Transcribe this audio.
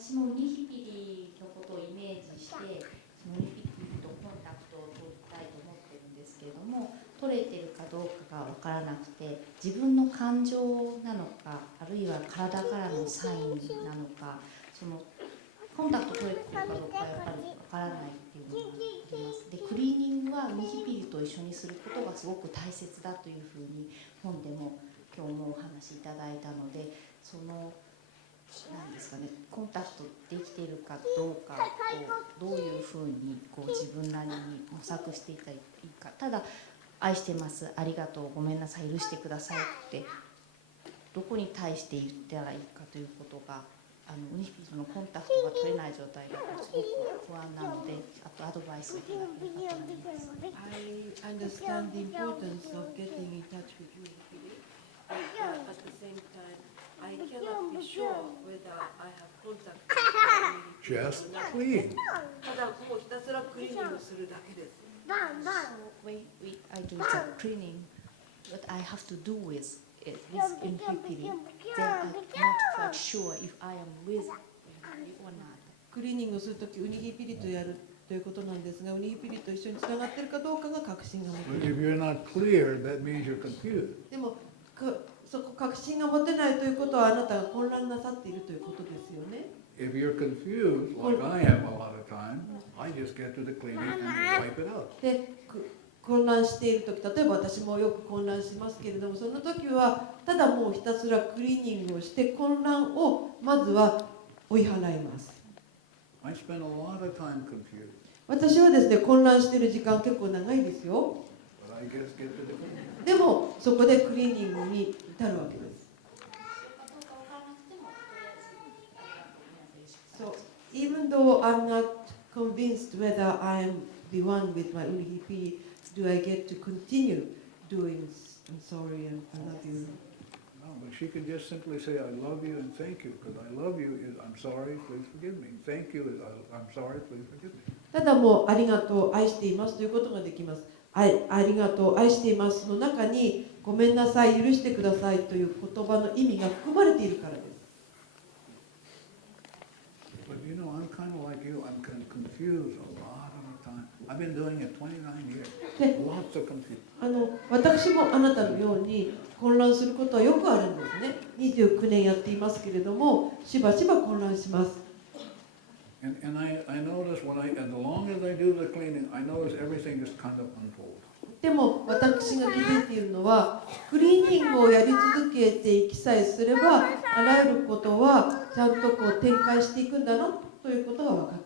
私もウニヒピリのことをイメージして、ウニヒピリとコンタクトを取りたいと思ってるんですけれども、取れてるかどうかが分からなくて、自分の感情なのか、あるいは体からのサインなのか、そのコンタクト取れてるかどうかはやっぱり分からないっていうのがあります。で、クリーニングはウニヒピリと一緒にすることがすごく大切だというふうに本でも今日もお話しいただいたので、そのなんですかね、コンタクトできているかどうかをどういうふうにこう自分なりに模索していったらいいか。ただ愛してます、ありがとう、ごめんなさい、許してくださいってどこに対して言ったらいいかということが、ウニヒピリのコンタクトが取れない状態がすごく不安なので、あとアドバイスをいただければと思います。I understand the importance of getting in touch with Unihipirie, but at the same time, I cannot be sure whether I have contact with Just Unihipirie. clean. ただもうひたすらクリーニングするだけです。So I do the cleaning. What I have to do with it with Unihipirie, then I'm not quite sure if I am with Unihipirie or not. クリーニングをするときウニヒピリとやるということなんですが、ウニヒピリと一緒につながっているかどうかが確信が持て But る。 if you're not clear, that means you're confused. でもそこ確信が持てないということはあなたが混乱なさっているということですよね。If you're confused, like I am a lot of time, I just get to the cleaning and wipe it out. で混乱しているとき、例えば私もよく混乱しますけれども、その時はただもうひたすらクリーニングをして混乱をまずは追い払います。I spend a lot of time confused, 私はですね、混乱している時間結構長いですよ。 but I just get to the cleaning. でもそこでクリーニングに至るわけです。So even though I'm not convinced whether I am the one with my Unihipirie, do I get to continue doing I'm sorry and I love you? No, but she can just simply say, I love you and thank you, because I love you is I'm sorry, please forgive me. Thank you is I'm sorry, please forgive me. ただもうありがとう、愛していますということができます。ありがとう、愛していますの中にごめんなさい、許してくださいという言葉の意味が含まれているからです。But you know, I'm kind of like you. I'm confused a lot of the time. I've been doing it 29 years. Lots of confusion. 私もあなたのように混乱することはよくあるんですね。29年やっていますけれども、しばしば混乱します。And I notice as long as I do the cleaning, I notice everything just kind of unfolds. でも私が気づいているのは、クリーニングをやり続けていきさえすれば、あらゆることはちゃんとこう展開していくんだなということが分かっています。